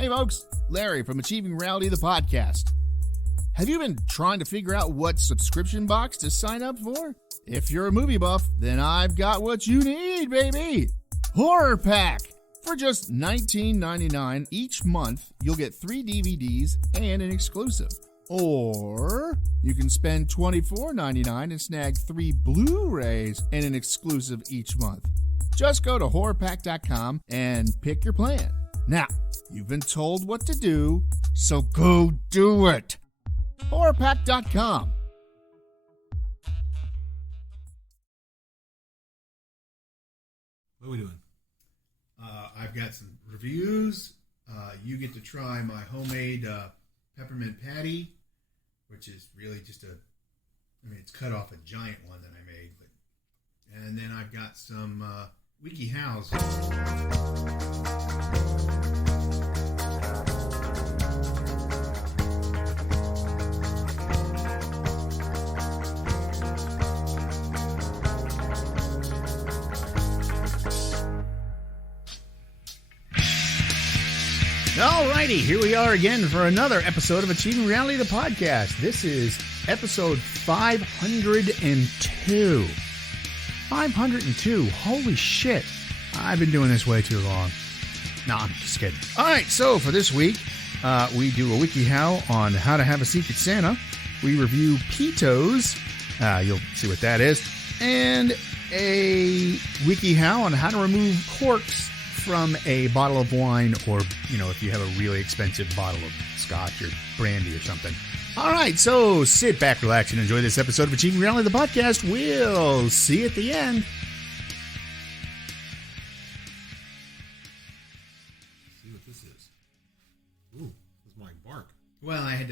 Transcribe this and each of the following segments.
Hey folks, Larry from Achieving Reality, the podcast. Have you been trying to figure out what subscription box to sign up for? If you're a movie buff, then I've got what you need, baby! Horror Pack! For just $19.99 each month, you'll get 3 DVDs and an exclusive. Or you can spend $24.99 and snag 3 Blu-rays and an exclusive each month. Just go to horrorpack.com and pick your plan. Now, you've been told what to do, so go do it. horrorpack.com. What are we doing? I've got some reviews. You get to try my homemade peppermint patty, which is really just it's cut off a giant one that I made. And then I've got some WikiHows. Alrighty, here we are again for another episode of Achieving Reality, the podcast. This is episode 502. 502. Holy shit. I've been doing this way too long. No, I'm just kidding. Alright, so for this week, we do a WikiHow on how to have a Secret Santa. We review Peatos. You'll see what that is. And a WikiHow on how to remove corks from a bottle of wine, or, if you have a really expensive bottle of scotch or brandy or something. All right, so sit back, relax, and enjoy this episode of Achieving Reality, the podcast. We'll see you at the end. See what this is. Ooh, this is my bark. Well, I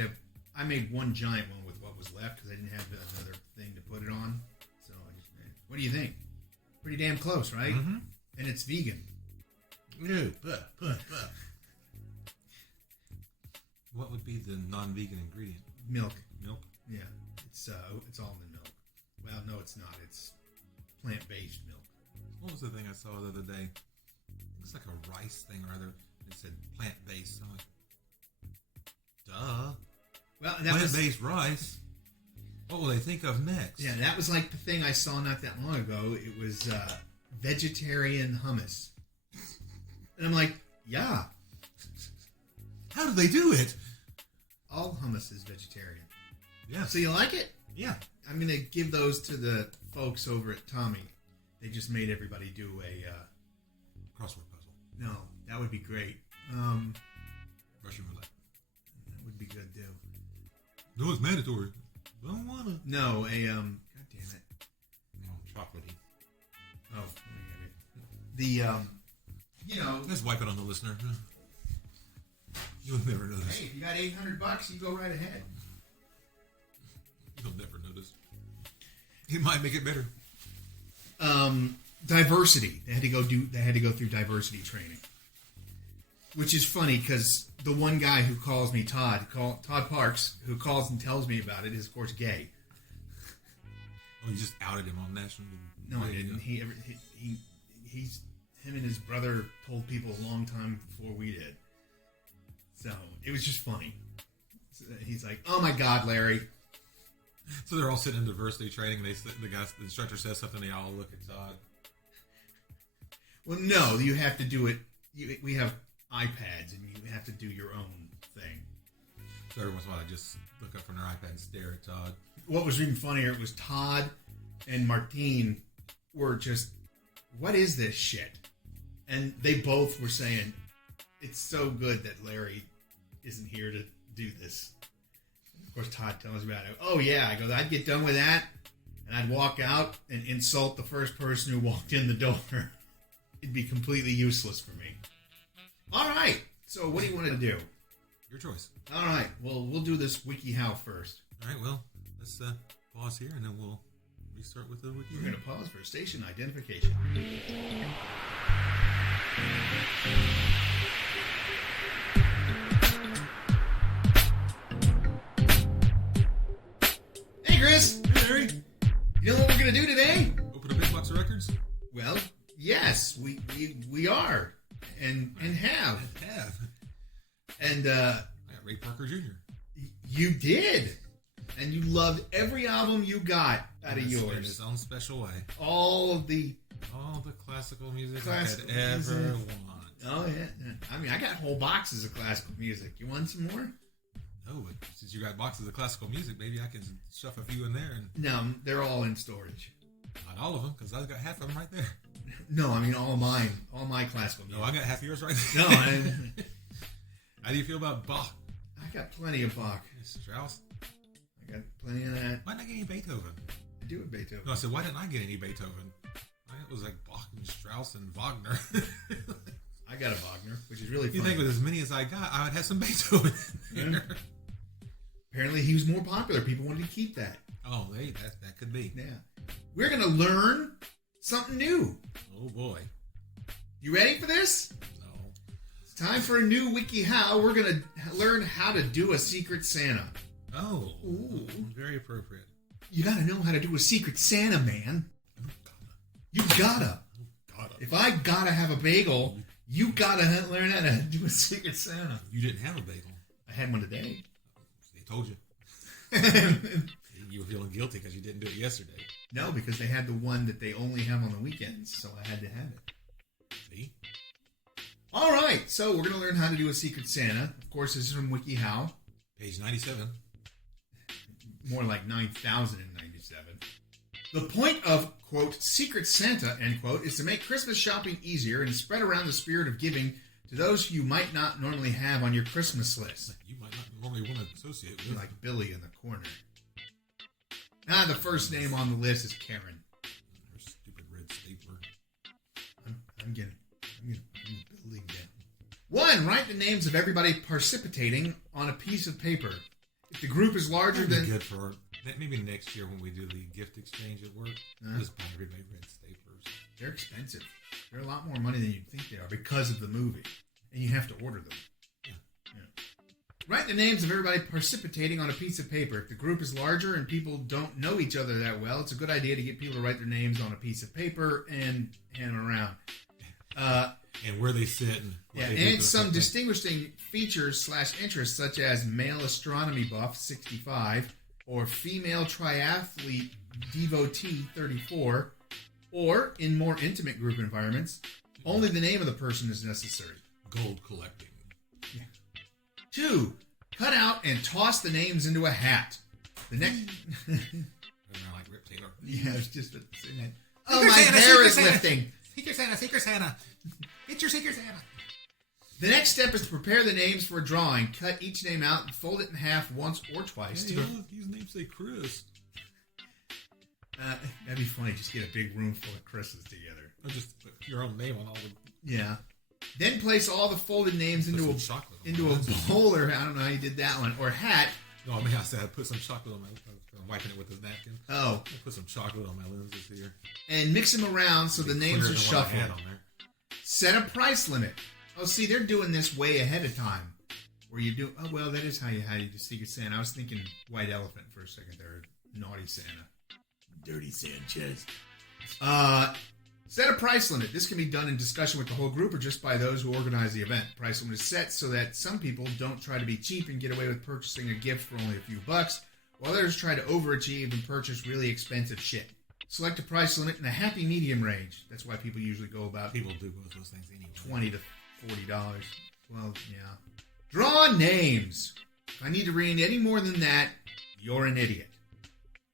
made one giant one with what was left because I didn't have another thing to put it on. So I just made. What do you think? Pretty damn close, right? Mm-hmm. And it's vegan. Ew. What would be the non-vegan ingredient? Milk. Milk? Yeah, it's all in the milk. Well, no, it's not. It's plant-based milk. What was the thing I saw the other day? It looks like a rice thing or other. It said plant-based. I'm like, duh. Well, that plant-based rice. What will they think of next? Yeah, that was like the thing I saw not that long ago. It was vegetarian hummus. And I'm like, yeah. How do they do it? All hummus is vegetarian. Yeah. So you like it? Yeah. I'm going to give those to the folks over at Tommy. They just made everybody do a... crossword puzzle. No, that would be great. Russian roulette. That would be good, too. No, it's mandatory. I don't want to. No, God damn it. No, chocolatey. Oh, the, Let's wipe it on the listener. You'll never notice. Hey, if you got $800, you go right ahead. You'll never notice. It might make it better. Diversity. They had to go through diversity training, which is funny because the one guy who calls me Todd Parks, who calls and tells me about it, is of course gay. Oh, you just outed him on national. No, I didn't. He's him and his brother told people a long time before we did. So it was just funny. So he's like, "Oh my God, Larry." So they're all sitting in diversity training, and the instructor says something, they all look at Todd. Well, no, you have to do it. We have iPads, and you have to do your own thing. So every once in a while, I just look up from their iPad and stare at Todd. What was even funnier was Todd and Martine were just, "What is this shit?" And they both were saying, "It's so good that Larry isn't here to do this." Of course, Todd tells me about it. "Oh, yeah." I go, "I'd get done with that, and I'd walk out and insult the first person who walked in the door. It'd be completely useless for me." All right. So what do you want to do? Your choice. All right. Well, we'll do this WikiHow first. All right. Well, let's pause here, and then we'll restart with the WikiHow. We're going to pause for station identification. Hey, Chris. Hey, Larry. You know what we're going to do today? Open a big box of records? Well, yes, we are and have. Have. And I got Ray Parker Jr. You did. And you loved every album you got out of yours. In its own special way. All the classical music classical I could music. ever want. Oh, yeah. I mean, I got whole boxes of classical music. You want some more? No, but since you got boxes of classical music, maybe I can stuff a few in there. And No, they're all in storage. not all of them, because I've got half of them right there. No, I mean all mine. All my classical music. No, I got half of yours right there. No, How do you feel about Bach? I got plenty of Bach. Strauss? I got plenty of that. Why didn't I get any Beethoven? I do with Beethoven. No, I said, why didn't I get any Beethoven? It was like Bach and Strauss and Wagner. I got a Wagner, which is really If you funny. think with as many as I got, I would have some Beethoven in there. Apparently, he was more popular. People wanted to keep that. Oh, hey, that could be. Yeah. We're going to learn something new. Oh, boy. You ready for this? No. It's time for a new WikiHow. We're going to learn how to do a Secret Santa. Oh. Ooh. Very appropriate. You got to know how to do a Secret Santa, man. You gotta. If I gotta have a bagel, you gotta learn how to do a Secret Santa. You didn't have a bagel. I had one today. They told you. You were feeling guilty because you didn't do it yesterday. No, because they had the one that they only have on the weekends, so I had to have it. See? All right, so we're going to learn how to do a Secret Santa. Of course, this is from WikiHow. Page 97. More like 9,097. The point of, quote, Secret Santa, end quote, is to make Christmas shopping easier and spread around the spirit of giving to those you might not normally have on your Christmas list. You might not normally want to associate with. Like Billy in the corner. The first name on the list is Karen. Her stupid red stapler. I'm getting building down. 1. Write the names of everybody participating on a piece of paper. If the group is larger That'd be than... good for maybe next year when we do the gift exchange at work. Just buy everybody red staplers. They're expensive. They're a lot more money than you'd think they are because of the movie. And you have to order them. Yeah. Write the names of everybody participating on a piece of paper. If the group is larger and people don't know each other that well, it's a good idea to get people to write their names on a piece of paper and hand them around. And where they sit. And and some distinguishing features / interests, such as male astronomy buff, 65, or female triathlete devotee, 34, or, in more intimate group environments, only the name of the person is necessary. Gold collecting. 2. Cut out and toss the names into a hat. The next... like Rip Taylor. Yeah, I was just about to say that. Oh, my hair is lifting. Secret Santa, Secret Santa. It's your Secret Santa. The next step is to prepare the names for a drawing. Cut each name out and fold it in half once or twice. Hey, his name say Chris. That'd be funny. Just get a big room full of Chris's together. Or just put your own name on all the... Yeah. Then place all the folded names into a bowl, or I don't know how you did that one, or hat. No, I mean, I said I put some chocolate on my... I'm wiping it with this napkin. Oh. I put some chocolate on my lenses here. And mix them around so the names are shuffled. On there. Set a price limit. Oh, see, they're doing this way ahead of time. Where you do... Oh, well, that is how you do Secret Santa. I was thinking White Elephant for a second there. Naughty Santa. Dirty Sanchez. Set a price limit. This can be done in discussion with the whole group or just by those who organize the event. Price limit is set so that some people don't try to be cheap and get away with purchasing a gift for only a few bucks, while others try to overachieve and purchase really expensive shit. Select a price limit in a happy medium range. That's why people usually go about... People do both those things anyway. $20 to $40. Well, yeah. Draw names. If I need to read any more than that, you're an idiot.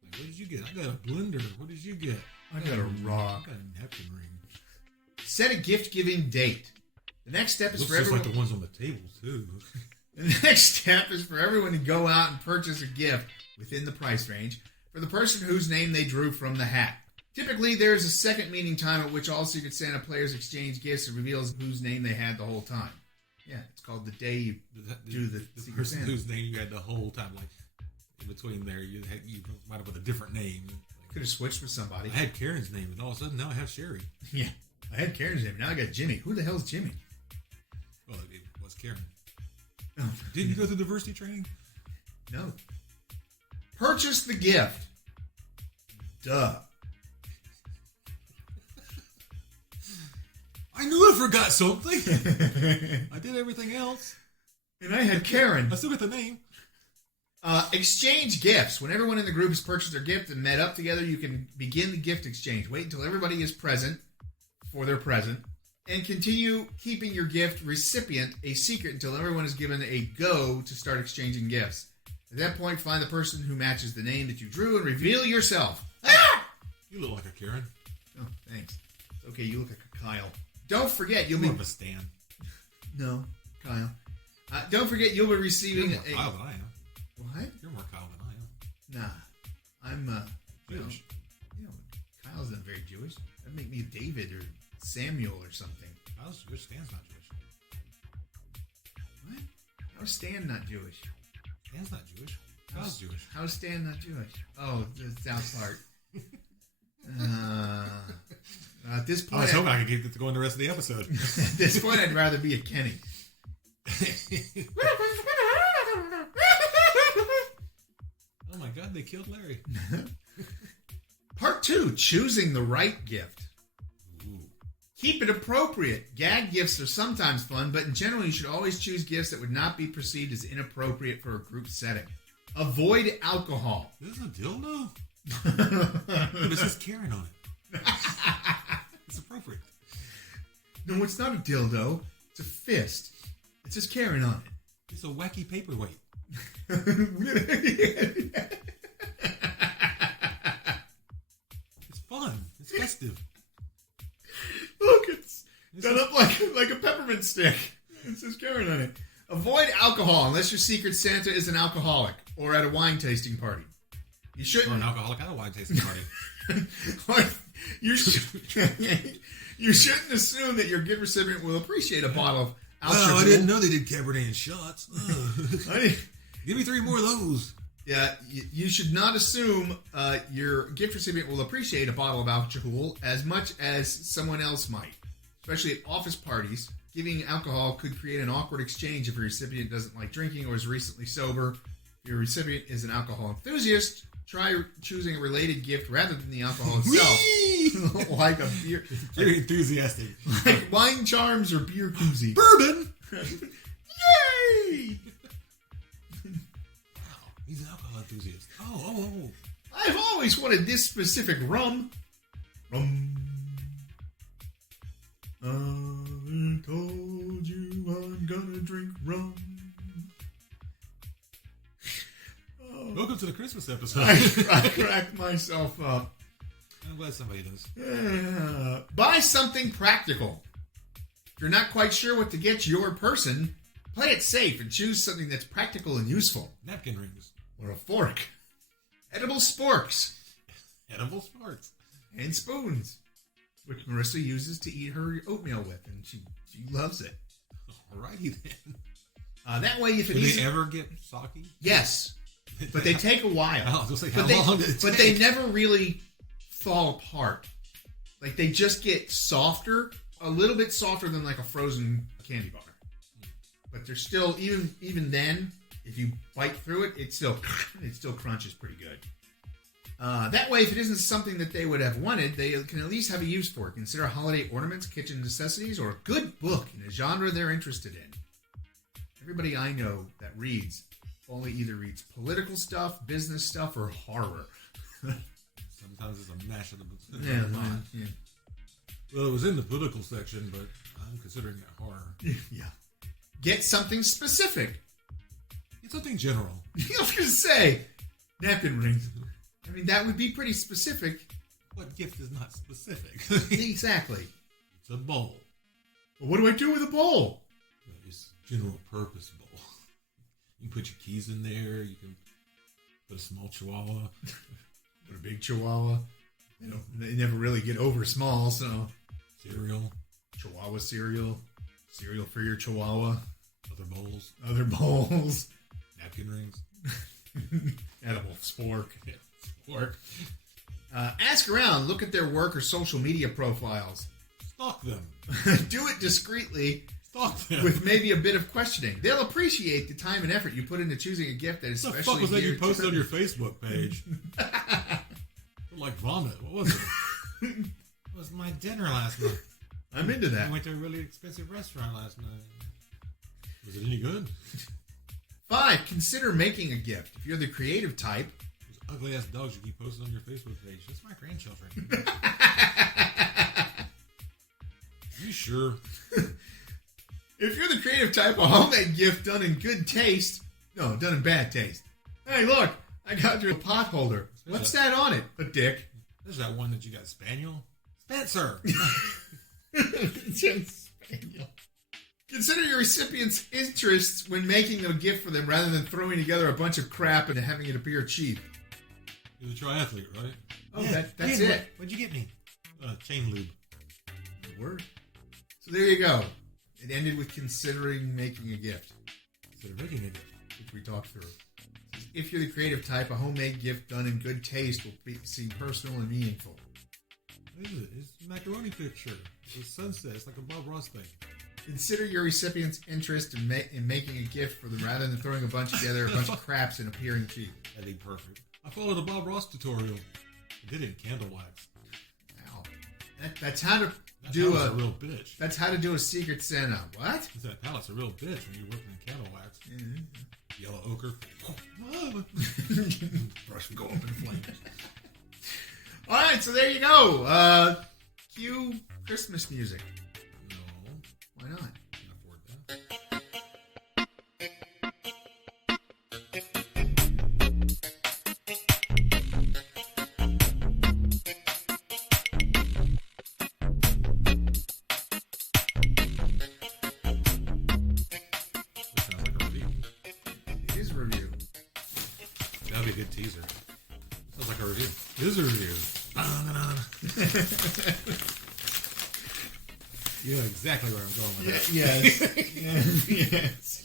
What did you get? I got a blender. What did you get? I got a rock. I got a napkin ring. Set a gift-giving date. The next step is for everyone... Looks just like the ones on the table, too. The next step is for everyone to go out and purchase a gift within the price range for the person whose name they drew from the hat. Typically, there is a second meeting time at which all Secret Santa players exchange gifts and reveals whose name they had the whole time. Yeah, it's called the day you do the Secret person Santa. Whose name you had the whole time, like in between there, you might have with a different name. Like, could have switched with somebody. I had Karen's name, and all of a sudden now I have Sherry. Yeah, I had Karen's name. Now I got Jimmy. Who the hell's Jimmy? Well, it was Karen. Oh. Didn't you go through diversity training? No. Purchase the gift. Duh. I knew I forgot something. I did everything else. And I had Karen. I still got the name. Exchange gifts. When everyone in the group has purchased their gift and met up together, you can begin the gift exchange. Wait until everybody is present for their present, and continue keeping your gift recipient a secret until everyone is given a go to start exchanging gifts. At that point, find the person who matches the name that you drew and reveal yourself. Ah! You look like a Karen. Oh, thanks. It's okay, you look like a Kyle. Don't forget, you'll More be... of a Stan. No, Kyle. Don't forget, you'll be receiving... You're more Kyle than I am. What? You're more Kyle than I am. Nah. I'm, Jewish. Kyle's not very Jewish. That'd make me David or Samuel or something. Kyle's Jewish. Stan's not Jewish. What? How's Stan not Jewish? Stan's not Jewish. Kyle's Jewish. How's Stan not Jewish? Oh, the South part. At this point... I was hoping I could get to go in the rest of the episode. At this point, I'd rather be a Kenny. Oh my God, they killed Larry. Part 2, choosing the right gift. Ooh. Keep it appropriate. Gag gifts are sometimes fun, but in general, you should always choose gifts that would not be perceived as inappropriate for a group setting. Avoid alcohol. This is a dildo? This is Karen on it. It's appropriate. No, it's not a dildo. It's a fist. It says Karen on it. It's a wacky paperweight. It's fun. It's festive. Look, it's done up like a peppermint stick. It says Karen on it. Avoid alcohol unless your secret Santa is an alcoholic or at a wine tasting party. You shouldn't. Or an alcoholic at a wine tasting party. you shouldn't assume that your gift recipient will appreciate a bottle of alcohol. Oh, I didn't know they did Cabernet and shots. Give me 3 more of those. Yeah, you should not assume your gift recipient will appreciate a bottle of alcohol as much as someone else might. Especially at office parties, giving alcohol could create an awkward exchange if your recipient doesn't like drinking or is recently sober. If your recipient is an alcohol enthusiast, try choosing a related gift rather than the alcohol itself. Like a beer. Very enthusiastic. Like wine charms or beer koozie. Bourbon! Yay! Wow, he's an alcohol enthusiast. Oh. I've always wanted this specific rum. Rum. I told you I'm gonna drink rum. Welcome to the Christmas episode. I cracked myself up. I'm glad somebody does. Buy something practical. If you're not quite sure what to get your person, play it safe and choose something that's practical and useful. Napkin rings. Or a fork. Edible sporks. Edible sports. And spoons. Which Marisa uses to eat her oatmeal with, and she loves it. Alrighty then. That way, if it Do is... they ever get soggy? Yes. But they take a while. I was going to say, but how long did it take? But they never really fall apart. Like, they just get softer, a little bit softer than like a frozen candy bar. But they're still, even then, if you bite through it, it still crunches pretty good. That way, if it isn't something that they would have wanted, they can at least have a use for it. Consider holiday ornaments, kitchen necessities, or a good book in a genre they're interested in. Everybody I know that reads only either reads political stuff, business stuff, or horror. Sometimes it's a mash of the books. Yeah. Well, it was in the political section, but I'm considering it horror. Yeah. Get something specific. Get something general. I was going to say, napkin rings. I mean, that would be pretty specific. What gift is not specific? Exactly. It's a bowl. Well, what do I do with a bowl? It's general purpose bowl. You can put your keys in there. You can put a small chihuahua. Put a big chihuahua. They never really get over small, so. Cereal. Chihuahua cereal. Cereal for your chihuahua. Other bowls. Napkin rings. Edible spork. Yeah, spork. Ask around. Look at their work or social media profiles. Stalk them. Do it discreetly. Stalk them. With maybe a bit of questioning. They'll appreciate the time and effort you put into choosing a gift that is what the especially fuck was that you geared to posted on your Facebook page? Like vomit. What was it? It was my dinner last night. I'm into that. I went to a really expensive restaurant last night. Was it any good? 5, consider making a gift. If you're the creative type. Those ugly ass dogs you keep posting on your Facebook page. That's my grandchildren. You sure? If you're the creative type, a homemade gift done in good taste. No, done in bad taste. Hey, look, I got you a pot holder. What's that on it? A dick. There's that one that you got, Spaniel. Spencer. Spaniel. Consider your recipient's interests when making a gift for them rather than throwing together a bunch of crap and having it appear cheap. You're the triathlete, right? Oh, yeah, that's it. What'd you get me? Chain lube. Word. So there you go. It ended with considering making a gift. Consider making a gift. Which we talked through. If you're the creative type, a homemade gift done in good taste will seem personal and meaningful. What is it? It's a macaroni picture. It's sunset. It's like a Bob Ross thing. Consider your recipient's interest in making a gift for them rather than throwing a bunch together, a bunch of craps and appearing cheap. That'd be perfect. I followed a Bob Ross tutorial. I did it in candle wax. Wow. That's how to That do a real bitch. That's how to do a Secret Santa. What? That pallet's a real bitch when you're working in candle wax. Mm-hmm. Yellow ochre. Brush would go up in flames. All right, so there you go. Cue Christmas music. No. Why not? Can't afford that. That sounds like a review. It is a review. That'd be a good teaser. Sounds like a review. It is a review. You know exactly where I'm going with that. Yes. Yes.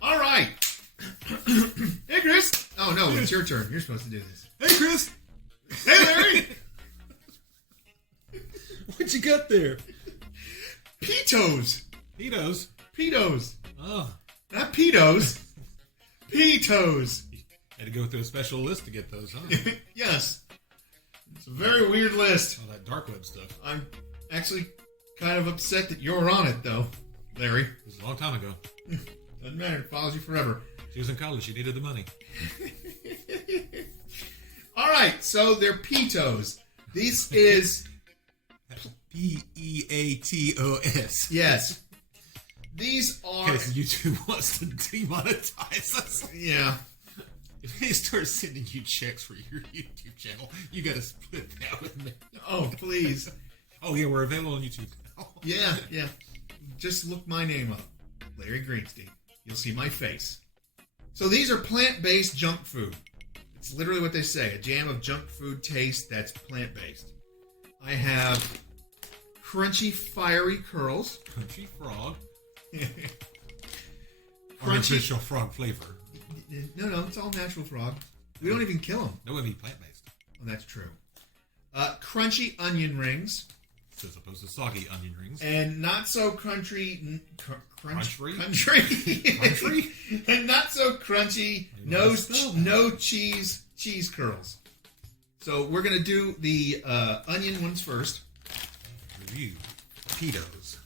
All right. Hey, Chris. Oh, no, it's your turn. You're supposed to do this. Hey, Chris. Hey, Larry. What you got there? Peatos. Peatos. Peatos. Oh. Not Peatos. Peatos. Had to go through a special list to get those, huh? Yes. It's a very weird list. All that dark web stuff. I'm actually kind of upset that you're on it, though, Larry. It was a long time ago. Doesn't matter. It follows you forever. She was in college. She needed the money. All right. So they're Peatos. This is... Peatos. Yes. These are... Because YouTube wants to demonetize us. Yeah. If they start sending you checks for your YouTube channel, you got to split that with me. Oh, please. Oh, yeah, we're available on YouTube. Yeah, yeah. Just look my name up. Larry Greenstein. You'll see my face. So these are plant-based junk food. It's literally what they say. A jam of junk food taste that's plant-based. I have crunchy, fiery curls. Crunchy frog. Crunchy. Artificial frog flavor. No, it's all natural frog. We don't even kill them. That would be plant-based. Oh, that's true. Crunchy onion rings. So as opposed to soggy onion rings. And not so crunchy... Country? Country? And not so crunchy, no cheese curls. So we're going to do the onion ones first. Review. Peatos.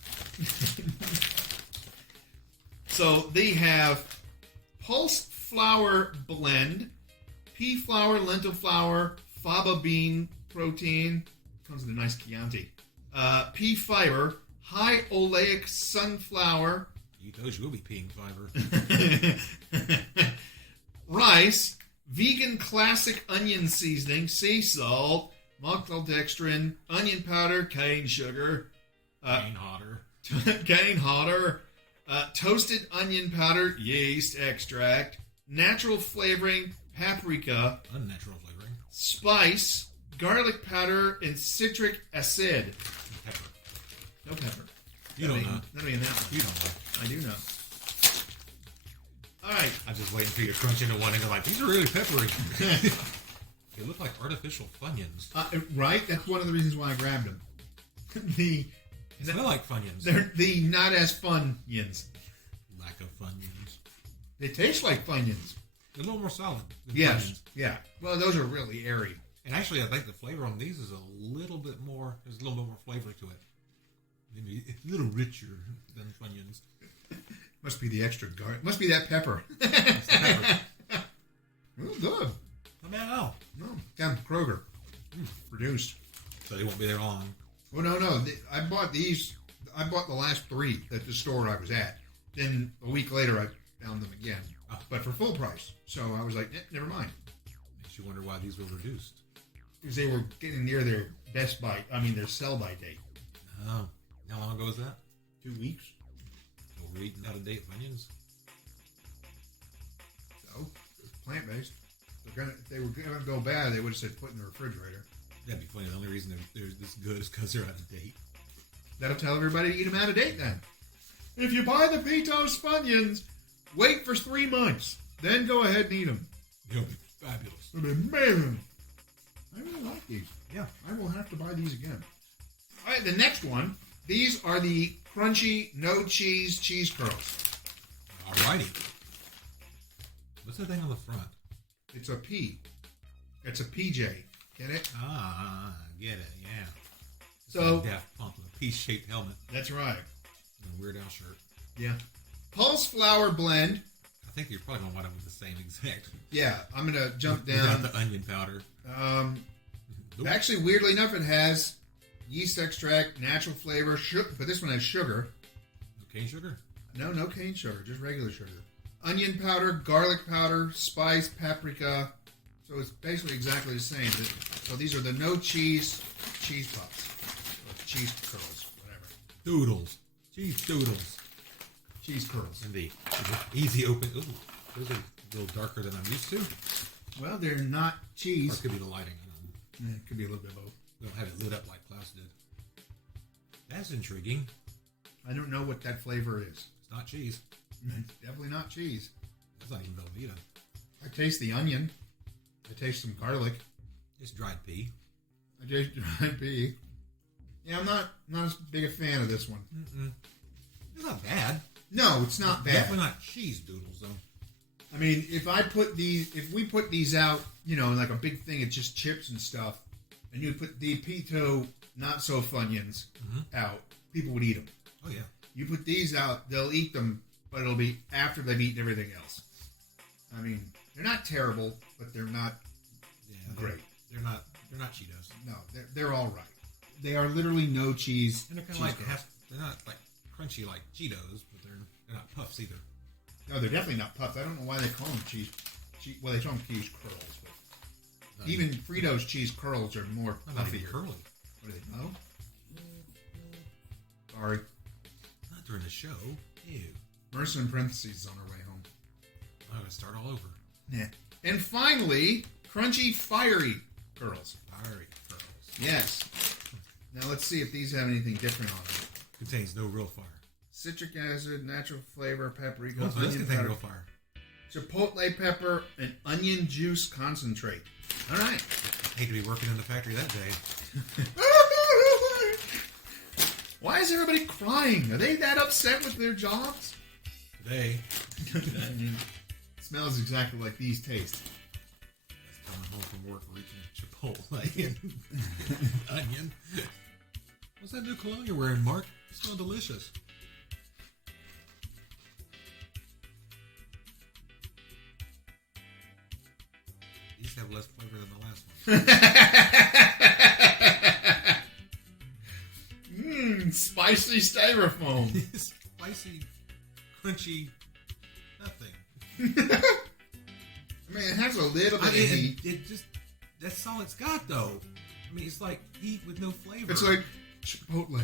So they have pulse flour blend, pea flour, lentil flour, faba bean protein. Comes with a nice Chianti. Pea fiber, high oleic sunflower. You those will be peeing fiber. Rice, vegan classic onion seasoning, sea salt, maltodextrin, onion powder, cane sugar, Cane hotter. cane hotter, toasted onion powder, yeast extract, natural flavoring, paprika, Unnatural flavoring. spice, garlic powder, and citric acid. Pepper. No pepper. You don't know. None of you know. You don't know. I do know. All right. I'm just waiting for you to crunch into one and go like, these are really peppery. They look like artificial Funyuns. Right? That's one of the reasons why I grabbed them. They smell like Funyuns. They're the not as fun yins. Lack of Funyuns. They taste like Funyuns. They're a little more solid than Yes. Funyuns. Yeah. Well, those are really airy. And actually, I think the flavor on these is a little bit more, there's a little bit more flavor to it. Maybe a little richer than Funyuns. Must be the extra garlic. Must be that pepper. It's the pepper. Ooh, good. Not bad at all. No, yeah, Kroger. Reduced. So they won't be there long. Well, no. I bought these. I bought the last 3 at the store I was at. Then a week later, I found them again, but for full price. So I was like, never mind. Makes you wonder why these were reduced. Because they were getting near their their sell-by date. Oh. How long ago was that? 2 weeks. We're eating out of date onions. So, it's plant-based. If they were going to go bad, they would have said put in the refrigerator. That'd be funny. The only reason they're this good is because they're out of date. That'll tell everybody to eat them out of date then. If you buy the Peatos Funyuns, wait for 3 months. Then go ahead and eat them. It'll be fabulous. It'll be amazing. I really like these. Yeah. I will have to buy these again. All right, the next one. These are the crunchy, no cheese curls. Alrighty. What's that thing on the front? It's a P. It's a PJ. Get it? Ah, get it, yeah. It's So- like Daft Punk with a piece-shaped helmet That's right. and a Weird Al shirt. Yeah. Pulse flour blend. I think you're probably going to wind up with the same exact. Yeah, I'm going to jump Without down. the onion powder. Nope. Actually, weirdly enough, it has yeast extract, natural flavor, but this one has sugar. No cane sugar? No cane sugar, just regular sugar. Onion powder, garlic powder, spice, paprika. So it's basically exactly the same. So these are the no cheese puffs. Or cheese curls, whatever. Doodles. Cheese doodles. Cheese curls. Indeed. Easy open. Ooh, those are a little darker than I'm used to. Well, they're not Or cheese. it could be the lighting. I don't know. It could be a little bit of both. We don't have it lit up like Klaus did. That's intriguing. I don't know what that flavor is. It's not cheese. It's definitely not cheese. That's not even Velveeta. I taste the onion. I taste some garlic. It's dried pea. I taste dried pea. Yeah, I'm not as big a fan of this one. Mm-mm. It's not bad. No, it's not bad. Definitely not cheese doodles, though. I mean, if we put these out, in like a big thing, it's just chips and stuff, and you put the Peato not so Funyuns out, people would eat them. Oh, yeah. You put these out, they'll eat them, but it'll be after they've eaten everything else. I mean, they're not terrible, but they're not great. They're not Cheetos. No, they're all right. They are literally no cheese. And they're kind of like they're not like crunchy like Cheetos, but they're not puffs either. No, they're definitely not puffs. I don't know why they call them cheese. Well, they call them cheese curls. But even Fritos cheese curls are more Not even puffier. curly. What do they know? Sorry. Not during the show. Ew. Marisa in parentheses on her way home. I'm gonna start all over. Yeah. And finally, crunchy, fiery curls. Fiery curls. Yes. Now let's see if these have anything different on them. Contains no real fire. Citric acid, natural flavor, paprika, Oh, so this onion contains powder, real fire. chipotle pepper, and onion juice concentrate. All right. Hate to be working in the factory that day. Why is everybody crying? Are they that upset with their jobs? Today, I mean, it smells exactly like these taste. that's coming home from work reaching Chipotle and onion. What's that new cologne you're wearing, Mark? You smell delicious. These have less flavor than the last one. Spicy styrofoam. Spicy, crunchy, nothing. I mean, it has a little bit of heat. It just, that's all it's got, though. I mean, it's like heat with no flavor. It's like Chipotle.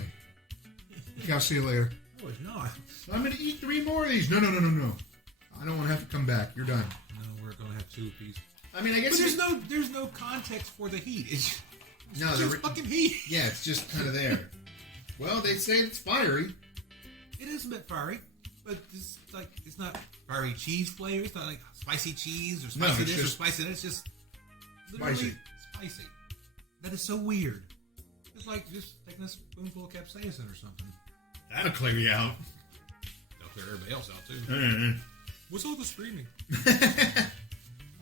Okay, I'll see you later. No, it's not. I'm going to eat 3 more of these. No. I don't want to have to come back. You're done. No, we're going to have 2 apiece. I mean, I guess But there's no context for the heat. It's No, just fucking heat. Yeah, it's just kind of there. Well, they say it's fiery. It is a bit fiery, but it's not fiery cheese flavor. It's not like spicy cheese or spicy it's this or just spicy that. It's just literally spicy. That is so weird. It's like just taking a spoonful of capsaicin or something. That'll clear you out. They'll clear everybody else out too. What's all the screaming?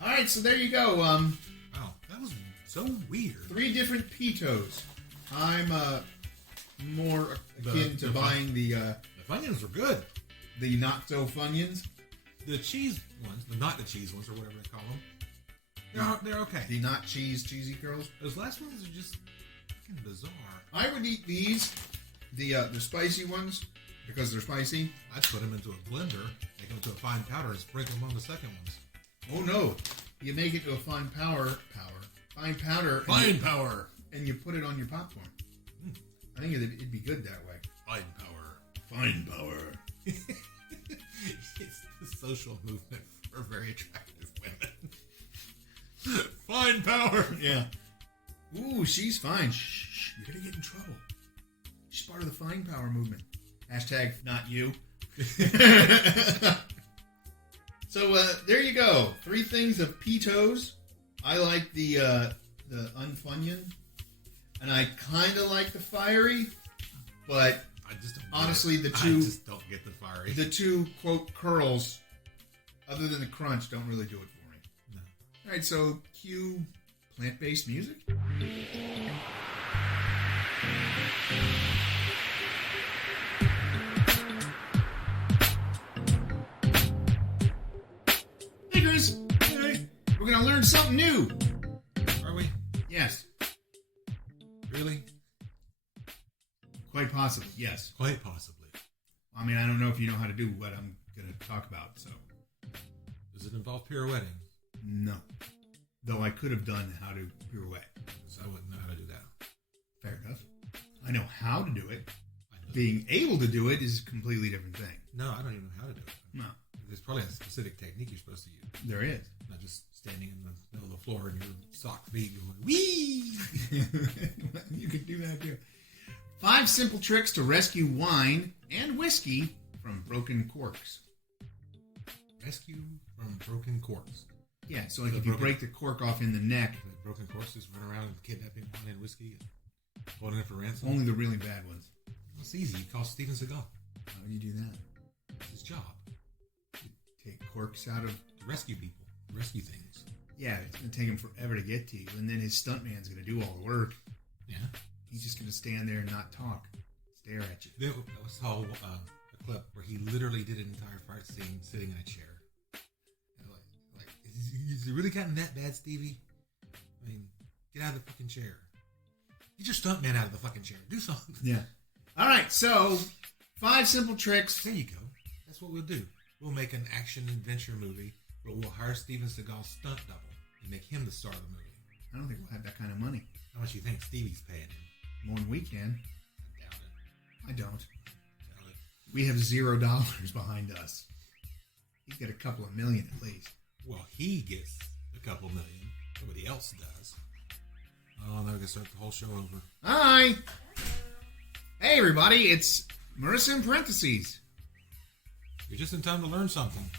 All right, so there you go. Wow, that was so weird. 3 different Peatos. I'm more akin to buying the The Funyuns were good. the not so Funyuns. The cheese ones, not the cheese ones, or whatever they call them, they're okay. The not cheesy curls. Those last ones are just fucking bizarre. I would eat these, the spicy ones, because they're spicy. I'd put them into a blender, make them into a fine powder, and sprinkle them on the second ones. Oh no! You make it to a fine powder, and you put it on your popcorn. I think it'd be good that way. Fine power. It's the social movement for very attractive women. Fine power. Yeah. Ooh, she's fine. Shh, you're gonna get in trouble. She's part of the fine power movement. Hashtag not you. So there you go. 3 things of Peatos. I like the unfunyun, and I kind of like the fiery, but I just don't honestly, I just don't get the fiery. The 2 quote curls, other than the crunch, don't really do it for me. No. All right, so cue plant-based music. Hey, Chris. Hey. We're gonna learn something new. Are we? Yes. Really? Quite possibly, yes. Quite possibly. I mean, I don't know if you know how to do what I'm going to talk about, so. Does it involve pirouetting? No. Though I could have done how to pirouette. So I wouldn't know how to do that. Fair enough. I know how to do it. I know. Being able to do it is a completely different thing. No, I don't even know how to do it. No. There's probably a specific technique you're supposed to use. There is. Not just standing in the middle of the floor and your sock feet going, wee! You could do that too. 5 simple tricks to rescue wine and whiskey from broken corks. Rescue from broken corks. Yeah, so like if you break the cork off in the neck. The broken corks just run around kidnapping wine and whiskey and holding it for ransom. Only the really bad ones. It's easy. You call Steven Seagal. How do you do that? It's his job. Take corks out of... To rescue people. Rescue things. Yeah, it's going to take him forever to get to you. And then his stuntman's going to do all the work. Yeah. He's just going to stand there and not talk. Stare at you. I saw a clip where he literally did an entire fight scene sitting in a chair. And like, is it really gotten that bad, Stevie? I mean, get out of the fucking chair. Get your stuntman out of the fucking chair. Do something. Yeah. All right, so 5 simple tricks. There you go. That's what we'll do. We'll make an action-adventure movie where we'll hire Steven Seagal's stunt double and make him the star of the movie. I don't think we'll have that kind of money. How much do you think Stevie's paying him? More than we can. I doubt it. I don't. Doubt it. We have $0 behind us. He's got a couple of million at least. Well, he gets a couple million. Nobody else does. Oh, now we can start the whole show over. Hi! Hey, everybody, it's Marisa in parentheses. You're just in time to learn something.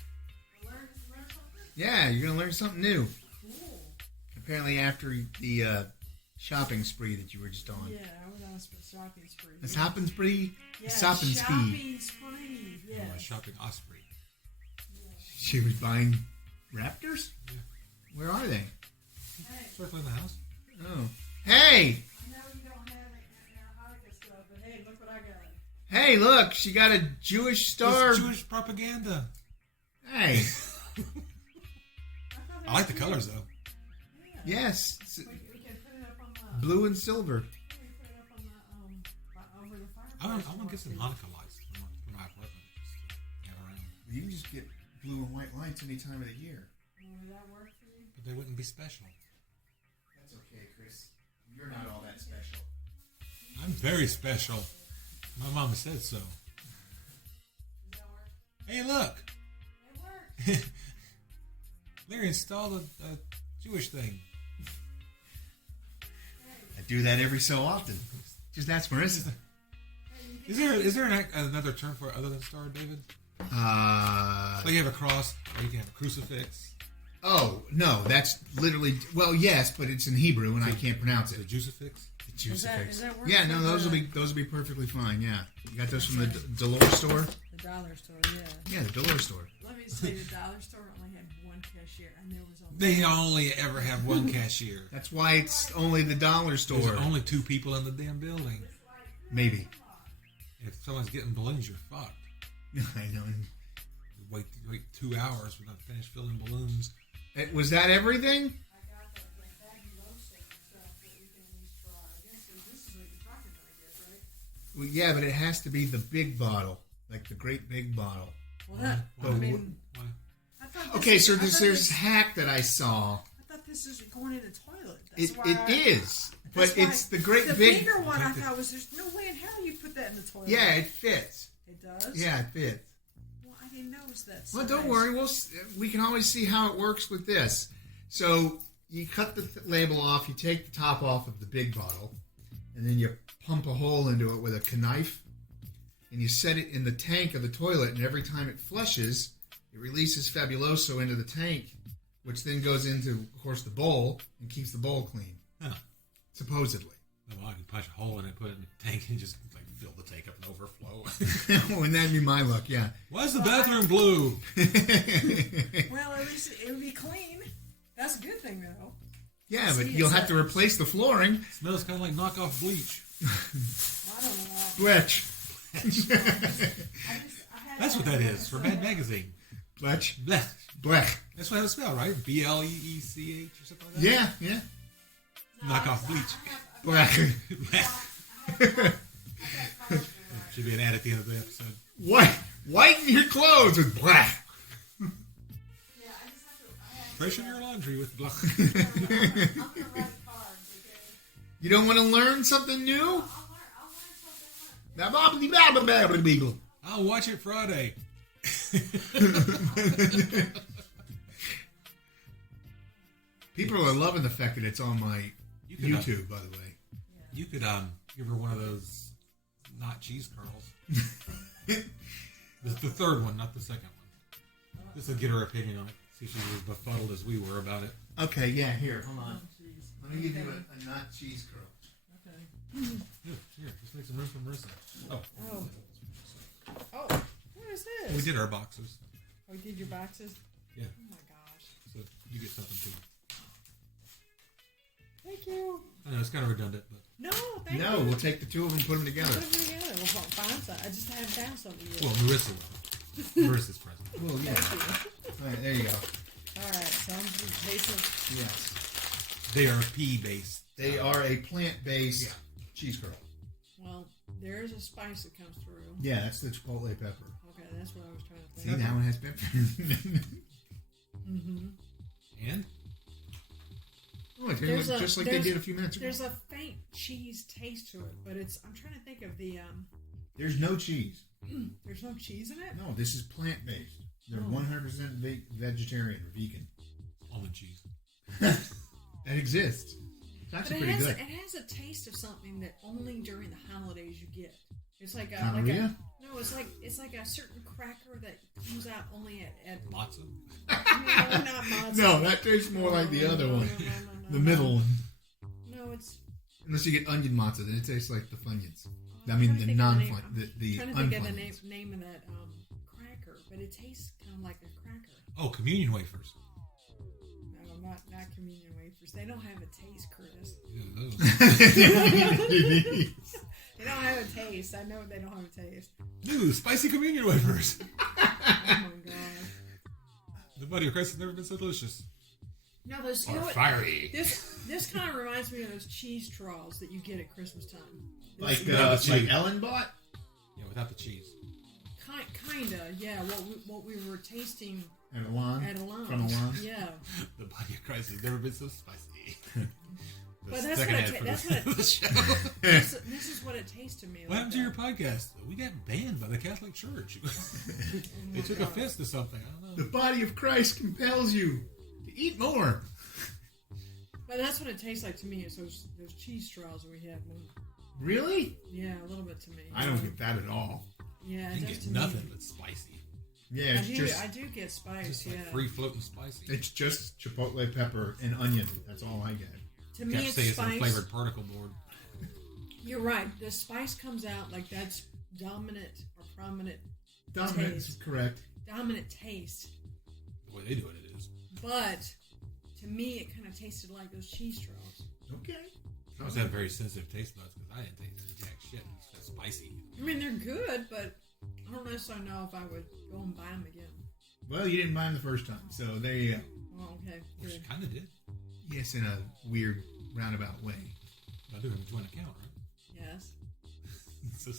Yeah, you're going to learn something new. Cool. Apparently after the shopping spree that you were just on. Yeah, I was on a shopping spree. The shopping spree? Yeah, shopping shopping spree. Yeah. Yes. Shopping Osprey. She was buying raptors? Yeah. Where are they? Hey, Circling the house. Oh. Hey! I know you don't have it in Hanukkah stuff, but hey, look what I got. Hey, look, she got a Jewish star. It's Jewish propaganda. Hey. I like the colors, though. Yeah. Yes. We can put it up on the... Blue and silver. We can put it up on the, over the I fireplace. want to get some Hanukkah lights for my apartment. Just to get around. You can just get blue and white lights any time of the year. Would that work for you? But they wouldn't be special. That's okay, Chris. You're not all that special. I'm very special. My mama said so. Does that work? Hey, look! It worked. Larry installed a Jewish thing. I do that every so often. Just ask Marisa. Is there another term for it other than star, David? Like you have a cross, or you can have a crucifix. Oh, no, that's literally, well, yes, but it's in Hebrew and I can't pronounce Is it it. Juicifix? Does that work Yeah, for no, those will be perfectly fine. Yeah, you got those from the Dollar store. The dollar store, yeah. Yeah, the Dollar store. Let me say, the dollar store only had one cashier, and there was only... They only ever have one cashier. That's why it's only the Dollar store. There's only 2 people in the damn building. Maybe. If someone's getting balloons, you're fucked. I know. Wait 2 hours. We're not finished filling balloons. Was that everything? I got the fabuloso stuff that we can at least try. I guess this is what you're talking about, I guess, right? Well, yeah, but it has to be the big bottle, like the great big bottle. Well, that, Why? I mean, Why? I thought this Okay, is- so I there's thought this hack that I saw. I thought this is going in the toilet. That's It why is, but that's why- it's the great the big. finger one. I thought was there's no way in hell you put that in the toilet. Yeah, it fits. it does. Yeah, it fits. Well, I didn't notice that. Well, don't size. worry. We can always see how it works with this. So you cut the label off. You take the top off of the big bottle, and then you pump a hole into it with a knife, and you set it in the tank of the toilet. And every time it flushes, it releases Fabuloso into the tank, which then goes into, of course, the bowl and keeps the bowl clean. Huh. Supposedly. Well, I can punch a hole in it, put it in the tank, and just like fill the tank up and overflow. Wouldn't that be my luck? Yeah. Why is the bathroom blue? Well, at least it would be clean. That's a good thing, though. Yeah, but See, you'll it's have to replace the flooring. Smells kind of like knockoff bleach. I don't know. Bletch. That's what that is for Mad Magazine. Bletch. Blech. Blech. That's what it spelled, right? BLEECH or something like that? Yeah, yeah. Knockoff bleach. Blech. Should be an ad at the end of the episode. Whiten your clothes with blech. Freshen your laundry with black. You don't want to learn something new? I'll watch it Friday. People are loving the fact that it's on my You could, YouTube, by the way. You could give her one of those not cheese curls. This is the third one, not the second one. This will get her opinion on it. See if she's as befuddled as we were about it. Okay, yeah, here, hold on. Let me give you a not cheese curl. Here, just make some room for Marisa. Oh, Oh, what is we this? did our boxes. Oh, you did your boxes? Yeah, Oh my gosh. so you get something too. Thank you. I know it's kind of redundant, but No, thank No, you. we'll take the two of them and put them together. Put them together. We'll find some. I just haven't found something yet. well, Marisa will. Marissa's present. Well, yeah. Thank you. All right, there you go. All right, so I'm just tasting. Yes. They are pea based. They are a plant-based Yeah. cheese curl. Well, there is a spice that comes through. Yeah, that's the chipotle pepper. Okay, that's what I was trying to See, think. that one has pepper. Mm-hmm. And Oh, it There's tastes a- just like they there's- did a few minutes ago. There's a faint cheese taste to it, but it's. I'm trying to think of the. There's no cheese. There's no cheese in it. No, this is plant-based. They're Oh. 100% vegetarian or vegan. almond cheese. That exists. It's But actually it pretty has, good. it has a taste of something that only during the holidays you get. It's like a Gonorrhea? no, it's like a certain cracker that comes out only at Lots of. no, not matzo. No, that tastes more like the other one. No, The middle one. No, it's. Unless you get onion matzah, then it tastes like the Funyuns. I I'm mean, trying to the think of non name- fun the I'm trying to think of the unfunyuns. name of that cracker, but it tastes kind of like a cracker. Oh, communion wafers. No, not communion wafers. They don't have a taste, Curtis. Yeah, those. They don't have a taste. I know they don't have a taste. Ooh, spicy communion wafers. Oh my god. The body of Christ has never been so delicious. No, those. You Or know what? fiery. This kind of reminds me of those cheese straws that you get at Christmas time. like the cheese. like Ellen bought. Yeah, without the cheese. Kinda, yeah. What we were tasting And Alon. at Alon. From Alon. Yeah. The body of Christ has never been so spicy. But that's second what ad it for that's the- what it- the show. This is what it tastes to me. What happened to like your that. podcast? We got banned by the Catholic Church. They took God. offense to something. I don't know. The body of Christ compels you to eat more. But that's what it tastes like to me. Is those cheese straws that we had. Really? Yeah, a little bit to me. I don't get that at all. Yeah, You it can does get to nothing me. but spicy. Yeah, it's I do get spice. Just yeah. like free floating spicy. it's just chipotle pepper and onion. That's all I get. To me, Can't it's say it's a spice. flavored particle board. You're right. The spice comes out like that's dominant or prominent. Dominant is Taste. correct. Dominant taste. The way they do it, it is. But to me, it kind of tasted like those cheese straws. Okay. I must have very sensitive taste buds because I didn't taste jack shit. It's that spicy. I mean, they're good, but I don't necessarily know if I would go and buy them again. Well, you didn't buy them the first time, so there you go. Well, okay, Which good. kind of did. Yes, in a weird roundabout way. By doing a joint account, right? Yes, So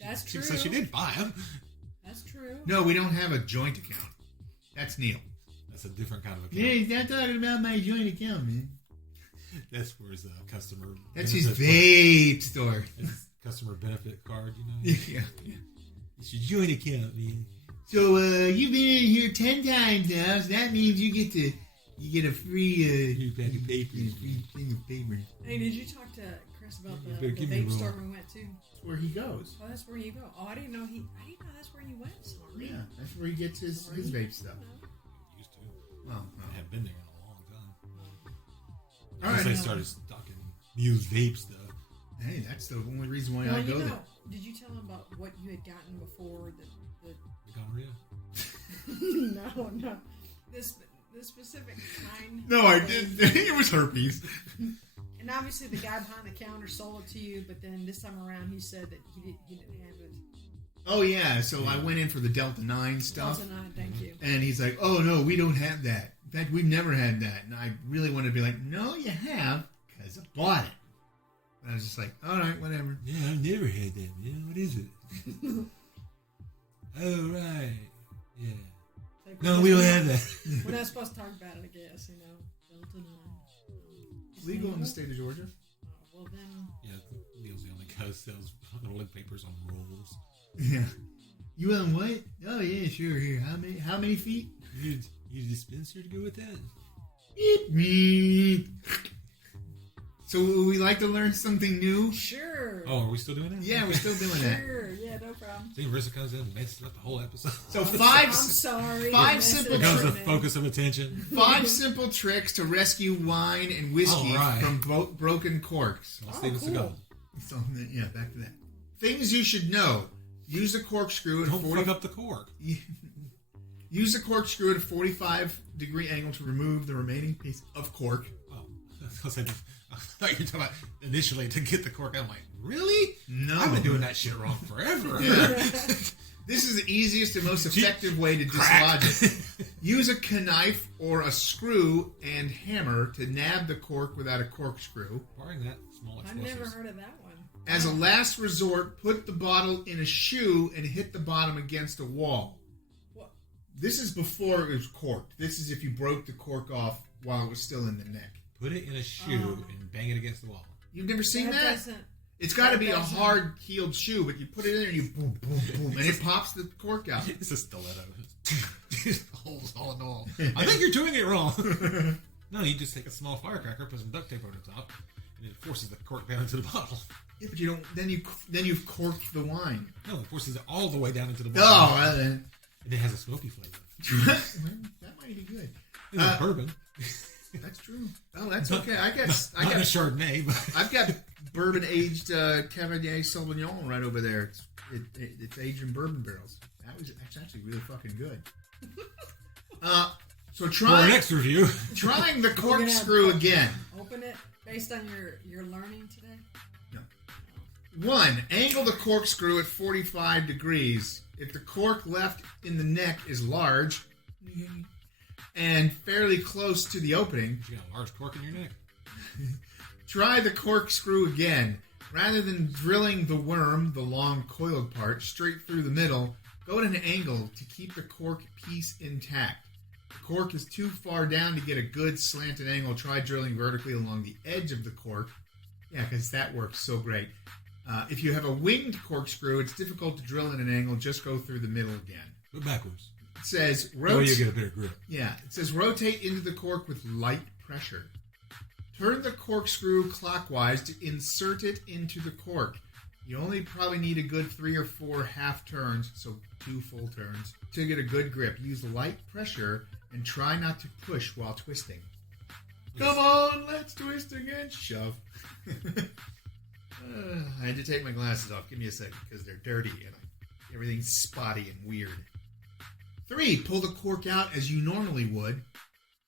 that's she, true. So she did buy them. That's true. No, we don't have a joint account. That's Neil. That's a different kind of account. Yeah, he's not talking about my joint account, man. That's where his customer. That's his benefit vape store. card. That's his customer benefit card, you know. Yeah. It's your joint account, man. So you've been in here 10 times now, so that means you get a free Free bag of papers. free thing of papers. Hey, did you talk to Chris about You the better give me a vape roll. store we went to? That's where he goes. Oh, that's where you go. Oh, I didn't know that's where you went. Sorry. Yeah, that's where he gets his vape stuff. Used to. Well, I haven't been there in a long time. All Since right. I started stocking used vape stuff. Hey, that's the only reason why Well, I you go know, there. did you tell him about what you had gotten before the Gonorrhea. no. This specific kind. No, I of- didn't. It was herpes. And obviously, the guy behind the counter sold it to you, but then this time around, he said that he didn't have it. Oh yeah, so I went in for the Delta 9 stuff, 2009, thank you. and he's like, "Oh no, we don't have that. In fact, we've never had that." And I really wanted to be like, "No, you have, because I bought it." And I was just like, "All right, whatever." Yeah, I've never had that, man. What is it? Oh, right. Yeah. Like, No, we don't have that. We're not supposed to talk about it, I guess, you know. Delta 9. Legal in the state of Georgia. Well, then, Yeah, Neil's the only guy who sells toilet papers on rolls. Yeah. You want what? Oh yeah, sure. Here, how many feet? You need a dispenser to go with that? Beep, beep. So would we like to learn something new? sure. Oh, are we still doing that? Yeah, we're still doing that. Sure, yeah, no problem. See, Marisa comes in and messes up the whole episode. So I'm sorry. five This simple is Becomes the happening. focus of attention. 5 simple tricks to rescue wine and whiskey All right. from broken corks. Let's Oh, leave us to go. cool. So yeah, back to that. Things you should know: use a corkscrew at Don't 40. fuck up the cork. Use a corkscrew at a 45-degree angle to remove the remaining piece of cork. Oh, I thought you were talking about initially to get the cork. I'm like, really? No. I've been doing that shit wrong forever. This is the easiest and most effective way to Crack. dislodge it. Use a knife or a screw and hammer to nab the cork without a corkscrew. Barring that small I've explosives. never heard of that one. As a last resort, put the bottle in a shoe and hit the bottom against a wall. What? This is before it was corked. This is if you broke the cork off while it was still in the neck. Put it in a shoe and bang it against the wall. You've never seen that? doesn't. It's got to that be a doesn't- hard-heeled shoe, but you put it in and you boom, boom, boom, and it pops the cork out. It's a stiletto. Holes all in all. I think you're doing it wrong. No, you just take a small firecracker, put some duct tape over the top, and it forces the cork down into the bottle. Yeah, but you don't. Then you've corked the wine. No, it forces it all the way down into the Oh, bottle. well, And it has a smoky flavor. that might be good. It's bourbon. That's true. Oh, that's okay. I Not a got Chardonnay, but I've got bourbon aged Cabernet Sauvignon right over there. It's aged in bourbon barrels. That's actually really fucking good. So for our next review, trying the We're gonna corkscrew have- again. Open it based on your learning today. 1. Angle the corkscrew at 45 degrees. If the cork left in the neck is large and fairly close to the opening, you got a large cork in your neck. try the corkscrew again. Rather than drilling the worm, the long coiled part, straight through the middle, go at an angle to keep the cork piece intact. If the cork is too far down to get a good slanted angle, try drilling vertically along the edge of the cork. Yeah, because that works so great. If you have a winged corkscrew, it's difficult to drill at an angle. Just go through the middle again. Go backwards. It says Oh, you get a better grip. Yeah, it says rotate into the cork with light pressure. Turn the corkscrew clockwise to insert it into the cork. You only probably need a good 3 or 4 half turns, so 2 full turns, to get a good grip. Use light pressure and try not to push while twisting. Come on, let's twist again. Shove. I had to take my glasses off. Give me a second because they're dirty and everything's spotty and weird. 3. Pull the cork out as you normally would.